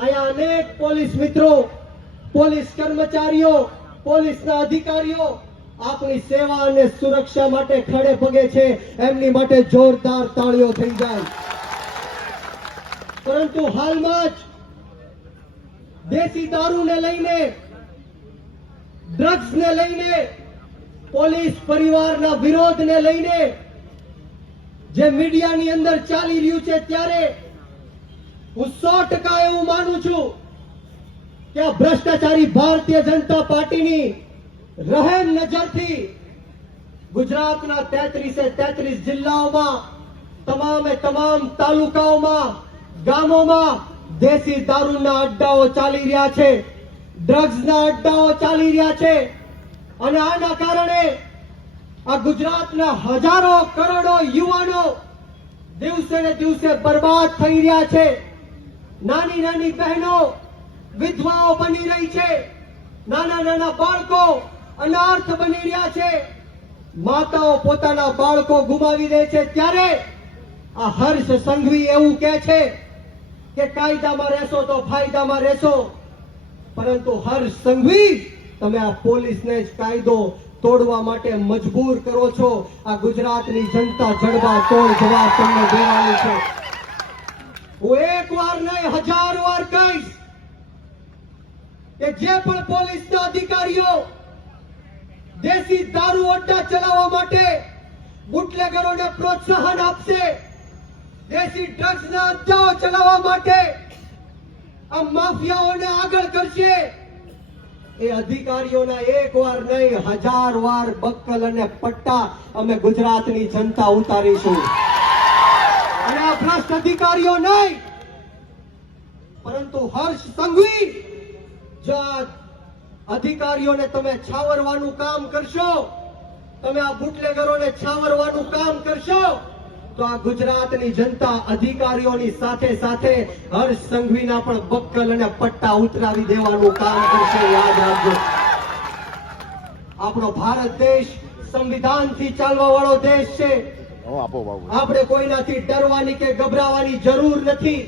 અહીંયા અનેક પોલીસ મિત્રો, પોલીસ કર્મચારીઓ, પોલીસના અધિકારીઓ આપણી સેવા અને સુરક્ષા માટે ખડે પગે છે. એમની માટે જોરદાર તાળીઓ થઈ જાય. પરંતુ હાલમાં જ દેશી દારૂને લઈને, ડ્રગ્સને લઈને, પોલીસ પરિવારના વિરોધને લઈને જે મીડિયાની અંદર ચાલી રહ્યું છે, ત્યારે હું 100% એવું માનું છું કે આ ભ્રષ્ટાચારી ભારતીય જનતા પાર્ટીની રહેમ નજરથી ગુજરાતના 33 જિલ્લાઓમાં, તમામે તમામ તાલુકાઓમાં, ગામોમાં દેશી દારૂના અડ્ડાઓ ચાલી રહ્યા છે, ડ્રગ્સના અડ્ડાઓ ચાલી રહ્યા છે. અને આના કારણે આ ગુજરાતના હજારો કરોડો યુવાનો દિવસે ને દિવસે બરબાદ થઈ રહ્યા છે. નાની નાની બહેનો વિધવાઓ બની રહી છે, નાના નાના બાળકો અનાથ બની રહ્યા છે, માતાઓ પોતાના બાળકો ગુમાવી દે છે. ત્યારે આ હર્ષ સંઘવી એવું કહે છે કે કાયદામાં રહેશો તો ફાયદામાં રહેશો. પરંતુ હર્ષ સંઘવી, તમે આ પોલીસને જ કાયદો તોડવા માટે મજબૂર કરો છો. આ ગુજરાતની જનતા જડબા તોડ જવાબ તમને દેવાની છે. હું એક વાર નહીં 1000 વાર કહીશ કે જે પણ પોલીસના અધિકારીઓ દેશી દારૂ અડ્ડા ચલાવવા માટે બુટલેગરોને પ્રોત્સાહન આપશે, દેશી ડ્રગ્સના અડ્ડાઓ ચલાવવા માટે આ માફિયાઓને આગળ કરશે, એ અધિકારીઓના એક વાર નહીં 1000 વાર બક્કલ અને પટ્ટા અમે ગુજરાતની જનતા ઉતારીશું. અને આ ભ્રષ્ટ અધિકારીઓ નહીં, પરંતુ હર્ષ સંઘવી, જો આ અધિકારીઓને તમે છાવરવાનું કામ કરશો, તમે આ બુટલેગરોને છાવરવાનું કામ કરશો, તો આ ગુજરાતની જનતા અધિકારીઓની સાથે સાથે હર્ષ સંઘવીના પણ બક્કલ અને પટ્ટા ઉતરાવી દેવાનું કામ કરશે. યાદ રાખજો, આપણો ભારત દેશ સંવિધાનથી ચાલવા વાળો દેશ છે. આપણે કોઈનાથી ડરવાની કે ગભરાવાની જરૂર નથી.